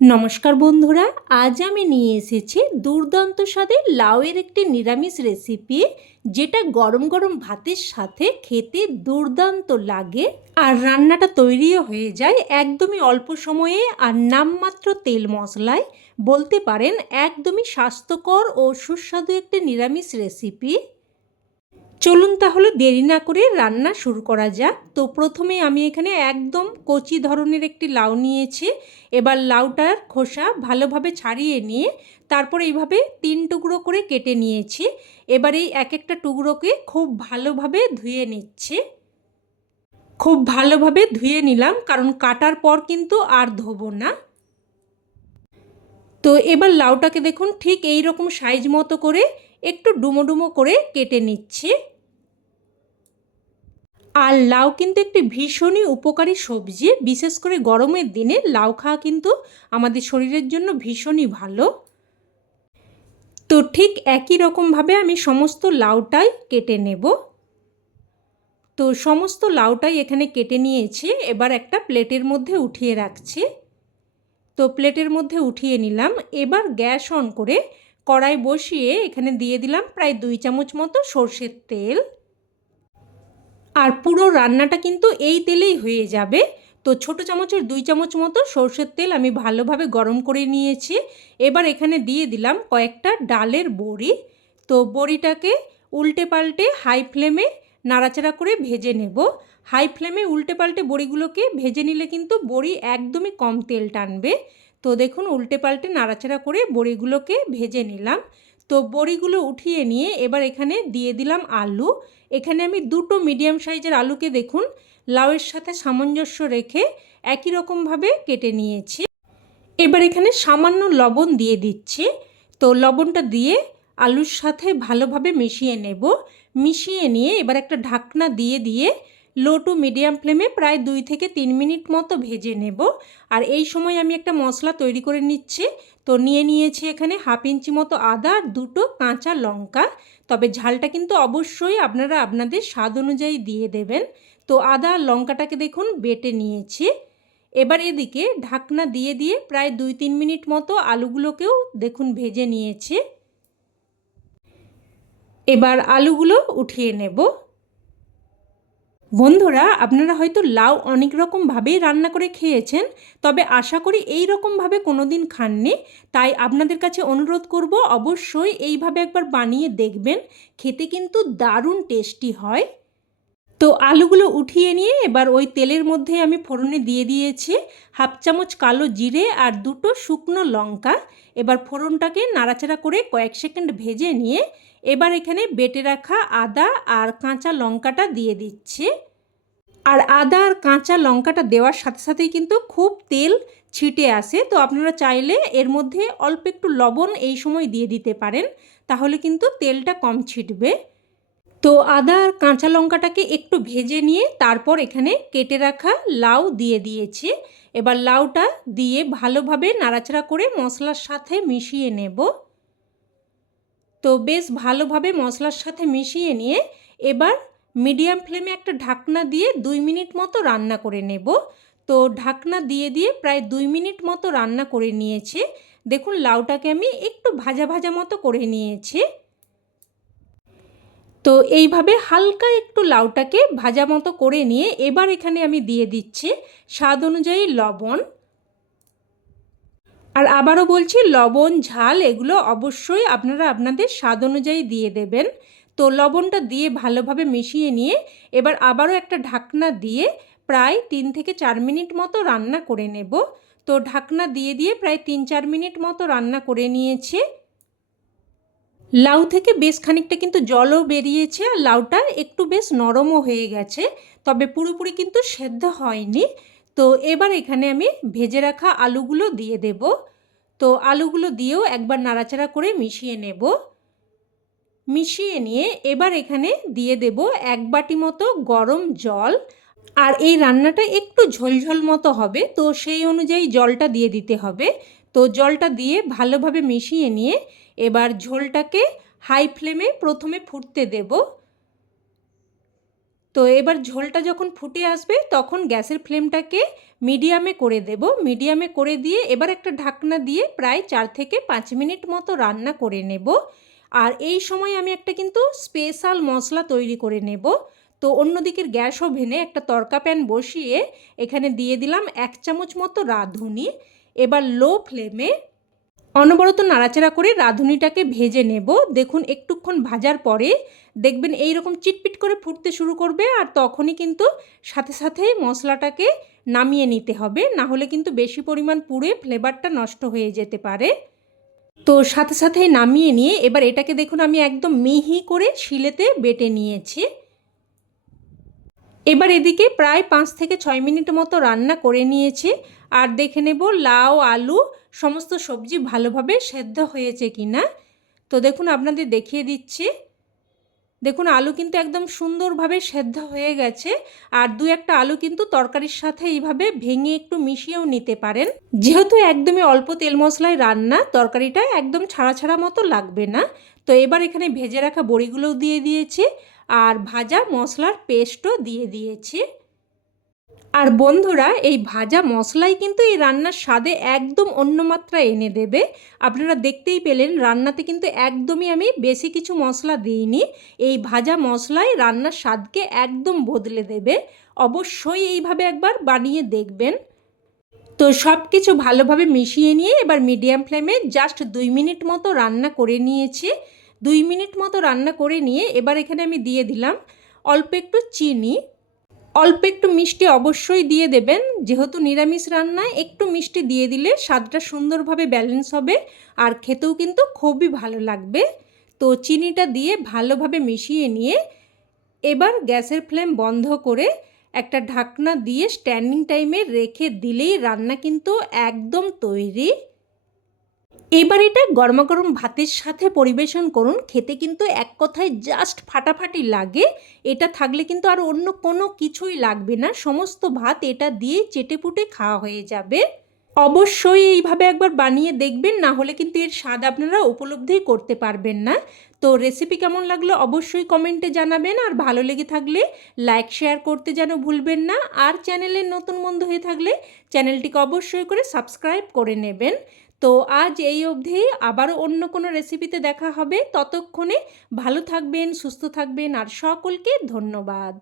নমস্কার বন্ধুরা, আজ আমি নিয়ে এসেছি দুর্দান্ত স্বাদের লাউয়ের একটি নিরামিষ রেসিপি, যেটা গরম গরম ভাতের সাথে খেতে দুর্দান্ত লাগে। আর রান্নাটা তৈরিও হয়ে যায় একদমই অল্প সময়ে আর নামমাত্র তেল মশলায়। বলতে পারেন একদমই স্বাস্থ্যকর ও সুস্বাদু একটি নিরামিষ রেসিপি। চলুন তাহলে দেরি না করে রান্না শুরু করা যাক। তো প্রথমে আমি এখানে একদম কচি ধরনের একটি লাউ নিয়েছি। এবার লাউটার খোসা ভালোভাবে ছাড়িয়ে নিয়ে তারপর এইভাবে 3 টুকরো করে কেটে নিয়েছি। এবার এই এক একটা টুকরোকে খুব ভালোভাবে ধুয়ে নিচ্ছি। খুব ভালোভাবে ধুয়ে নিলাম, কারণ কাটার পর কিন্তু আর ধোবো না। তো এবার লাউটাকে দেখুন ঠিক এই রকম সাইজ মতো করে একটু ডুমো ডুমো করে কেটে নিচ্ছি। আর লাউ কিন্তু একটি ভীষণই উপকারী সবজি। বিশেষ করে গরমের দিনে লাউ খাওয়া কিন্তু আমাদের শরীরের জন্য ভীষণই ভালো। তো ঠিক একই রকমভাবে আমি সমস্ত লাউটাই কেটে নেব। তো সমস্ত লাউটাই এখানে কেটে নিয়েছি। এবার একটা প্লেটের মধ্যে উঠিয়ে রাখছি। তো প্লেটের মধ্যে উঠিয়ে নিলাম। এবার গ্যাস অন করে কড়াই বসিয়ে এখানে দিয়ে দিলাম প্রায় 2 চামচ মতো সর্ষের তেল। আর পুরো রান্নাটা কিন্তু এই তেলেই হয়ে যাবে। তো ছোট চামচের 2 চামচ মতো সর্ষের তেল আমি ভালোভাবে গরম করে নিয়েছি। এবার এখানে দিয়ে দিলাম কয়েকটা ডালের বড়ি। তো বড়িটাকে উল্টে পাল্টে হাই ফ্লেমে নাড়াচাড়া করে ভেজে নেব। হাই ফ্লেমে উল্টে পাল্টে বড়িগুলোকে ভেজে নিলে কিন্তু বড়ি একদমই কম তেল টানবে। তো দেখুন উল্টে পাল্টে নাড়াচাড়া করে বড়িগুলোকে ভেজে নিলাম। তো বড়িগুলো উঠিয়ে নিয়ে এবার এখানে দিয়ে দিলাম আলু। এখানে আমি দুটো মিডিয়াম সাইজের আলুকে দেখুন লাউয়ের সাথে সামঞ্জস্য রেখে একই রকমভাবে কেটে নিয়েছি। এবার এখানে সামান্য লবণ দিয়ে দিচ্ছি। তো লবণটা দিয়ে আলুর সাথে ভালোভাবে মিশিয়ে নেব। মিশিয়ে নিয়ে এবার একটা ঢাকনা দিয়ে দিয়ে লো টু মিডিয়াম ফ্লেমে প্রায় 2 থেকে 3 মিনিট মতো ভেজে নেব। আর এই সময় আমি একটা মশলা তৈরি করে নিচ্ছি। তো নিয়েছি এখানে 1/2 ইঞ্চি মতো আদা আর 2টো কাঁচা লঙ্কা। তবে ঝালটা কিন্তু অবশ্যই আপনারা আপনাদের স্বাদ অনুযায়ী দিয়ে দেবেন। তো আদা আর লঙ্কাটাকে দেখুন বেটে নিয়েছি। এবার এদিকে ঢাকনা দিয়ে দিয়ে প্রায় 2-3 মিনিট মতো আলুগুলোকেও দেখুন ভেজে নিয়েছি। এবার আলুগুলো উঠিয়ে নেব। বন্ধুরা, আপনারা হয়তো লাউ অনেক রকমভাবেই রান্না করে খেয়েছেন, তবে আশা করি এই রকমভাবে কোনো দিন খাননি। তাই আপনাদের কাছে অনুরোধ করব অবশ্যই এইভাবে একবার বানিয়ে দেখবেন। খেতে কিন্তু দারুণ টেস্টি হয়। তো আলুগুলো উঠিয়ে নিয়ে এবার ওই তেলের মধ্যে আমি ফোড়নে দিয়ে দিয়েছি 1/2 চামচ কালো জিরে আর 2টো শুকনো লঙ্কা। এবার ফোড়নটাকে নাড়াচাড়া করে কয়েক সেকেন্ড ভেজে নিয়ে এবার এখানে বেটে রাখা আদা আর কাঁচা লঙ্কাটা দিয়ে দিচ্ছি। আর আদা আর কাঁচা লঙ্কাটা দেওয়ার সাথে সাথেই কিন্তু খুব তেল ছিটে আসে। তো আপনারা চাইলে এর মধ্যে অল্প একটু লবণ এই সময় দিয়ে দিতে পারেন, তাহলে কিন্তু তেলটা কম ছিটবে। তো আদা আর কাঁচা লঙ্কাটাকে একটু ভেজে নিয়ে তারপর এখানে কেটে রাখা লাউ দিয়ে দিয়েছি। এবার লাউটা দিয়ে ভালোভাবে নাড়াচাড়া করে মশলার সাথে মিশিয়ে নেব। তো বেশ ভালোভাবে মশলার সাথে মিশিয়ে নিয়ে এবার মিডিয়াম ফ্লেমে একটা ঢাকনা দিয়ে 2 মিনিট মতো রান্না করে নেব। তো ঢাকনা দিয়ে দিয়ে প্রায় 2 মিনিট মতো রান্না করে নিয়েছি। দেখুন লাউটাকে আমি একটু ভাজা ভাজা মতো করে নিয়েছি। তো এইভাবে হালকা একটু লাউটাকে ভাজা মতো করে নিয়ে এবার এখানে আমি দিয়ে দিচ্ছি স্বাদ অনুযায়ী লবণ। আর আবারও বলছি, লবণ ঝাল এগুলো অবশ্যই আপনারা আপনাদের স্বাদ অনুযায়ী দিয়ে দেবেন। তো লবণটা দিয়ে ভালোভাবে মিশিয়ে নিয়ে এবার আবারও একটা ঢাকনা দিয়ে প্রায় 3 থেকে 4 মিনিট মতো রান্না করে নেব। তো ঢাকনা দিয়ে দিয়ে প্রায় 3-4 মিনিট মতো রান্না করে নিয়েছি। লাউ থেকে বেশ খানিকটা কিন্তু জলও বেরিয়েছে আর লাউটা একটু বেশ নরমও হয়ে গেছে, তবে পুরোপুরি কিন্তু সেদ্ধ হয়নি। তো এবার এখানে আমি ভেজে রাখা আলুগুলো দিয়ে দেব। তো আলুগুলো দিয়েও একবার নাড়াচাড়া করে মিশিয়ে নেব। মিশিয়ে নিয়ে এবার এখানে দিয়ে দেব 1 বাটি মতো গরম জল। আর এই রান্নাটা একটু ঝোলঝোল মতো হবে, তো সেই অনুযায়ী জলটা দিয়ে দিতে হবে। তো জলটা দিয়ে ভালোভাবে মিশিয়ে নিয়ে এবার ঝোলটাকে হাই ফ্লেমে প্রথমে ফুটতে দেব। তো এবার ঝোলটা যখন ফুটে আসবে তখন গ্যাসের ফ্লেমটাকে মিডিয়ামে করে দেব। মিডিয়ামে করে দিয়ে এবার একটা ঢাকনা দিয়ে প্রায় 4 থেকে 5 মিনিট মতো রান্না করে নেব। আর এই সময় আমি একটা কিন্তু স্পেশাল মশলা তৈরি করে নেব। তো অন্যদিকের গ্যাস ওভেনে একটা তড়কা প্যান বসিয়ে এখানে দিয়ে দিলাম 1 চামচ মতো রাঁধুনি। এবার লো ফ্লেমে অনবরত নাড়াচাড়া করে রাঁধুনিটাকে ভেজে নেব। দেখুন একটুক্ষণ ভাজার পরে দেখবেন এই রকম চিটপিট করে ফুটতে শুরু করবে, আর তখনই কিন্তু সাথে সাথে মশলাটাকে নামিয়ে নিতে হবে, না হলে কিন্তু বেশি পরিমাণ পুড়ে ফ্লেভারটা নষ্ট হয়ে যেতে পারে। তো সাথে সাথেই নামিয়ে নিয়ে এবার এটাকে দেখুন আমি একদম মিহি করে শিলেতে বেটে নিয়েছি। এবার এদিকে প্রায় 5 থেকে 6 মিনিট মতো রান্না করে নিয়েছি। আর দেখে নেব লাউ আলু সমস্ত সবজি ভালোভাবে সেদ্ধ হয়েছে কিনা। তো দেখুন আপনাদের দেখিয়ে দিচ্ছি। দেখুন আলু কিন্তু একদম সুন্দরভাবে সেদ্ধ হয়ে গেছে। আর 2-1টা আলু কিন্তু তরকারির সাথে এইভাবে ভেঙে একটু মিশিয়েও নিতে পারেন। যেহেতু একদমই অল্প তেল মশলায় রান্না, তরকারিটা একদম ছাড়া ছাড়া মতো লাগবে না। তো এবার এখানে ভেজে রাখা বড়িগুলোও দিয়ে দিয়েছি আর ভাজা মশলার পেস্টও দিয়ে দিয়েছি। আর বন্ধুরা এই ভাজা মশলাই কিন্তু এই রান্নার স্বাদে একদম অন্য মাত্রা এনে দেবে। আপনারা দেখতেই পেলেন রান্নাতে কিন্তু একদমই আমি বেশি কিছু মশলা দিইনি। এই ভাজা মশলাই রান্নার স্বাদকে একদম বদলে দেবে। অবশ্যই এইভাবে একবার বানিয়ে দেখবেন। তো সব কিছু ভালোভাবে মিশিয়ে নিয়ে এবার মিডিয়াম ফ্লেমে জাস্ট 2 মিনিট মতো রান্না করে নিয়েছি। 2 মিনিট মতো রান্না করে নিয়ে এবার এখানে আমি দিয়ে দিলাম অল্প একটু চিনি। অল্প একটু মিষ্টি অবশ্যই দিয়ে দেবেন, যেহেতু নিরামিষ রান্নায় একটু মিষ্টি দিয়ে দিলে স্বাদটা সুন্দরভাবে ব্যালেন্স হবে আর খেতেও কিন্তু খুবই ভালো লাগবে। তো চিনিটা দিয়ে ভালোভাবে মিশিয়ে নিয়ে এবার গ্যাসের ফ্লেম বন্ধ করে একটা ঢাকনা দিয়ে স্ট্যান্ডিং টাইমে রেখে দিলেই রান্না কিন্তু একদম তৈরি। এবার এটা গরমাগরম ভাতের সাথে পরিবেশন করুন, খেতে কিন্তু এক কথায় জাস্ট ফাটাফাটি লাগে। এটা থাকলে কিন্তু আর অন্য কোনো কিছুই লাগবে না, সমস্ত ভাত এটা দিয়ে চেটেপুটে খাওয়া হয়ে যাবে। অবশ্যই এইভাবে একবার বানিয়ে দেখবেন, না হলে কিন্তু এর স্বাদ আপনারা উপলব্ধি করতে পারবেন না। তো রেসিপি কেমন লাগলো অবশ্যই কমেন্টে জানাবেন, আর ভালো লেগে থাকলে লাইক শেয়ার করতে যেন ভুলবেন না। আর চ্যানেলের নতুন বন্ধু হয়ে থাকলে চ্যানেলটিকে অবশ্যই করে সাবস্ক্রাইব করে নেবেন। তো আজ এই অবধি, আবারও অন্য কোনো রেসিপিতে দেখা হবে। ততক্ষণে ভালো থাকবেন, সুস্থ থাকবেন, আর সকলকে ধন্যবাদ।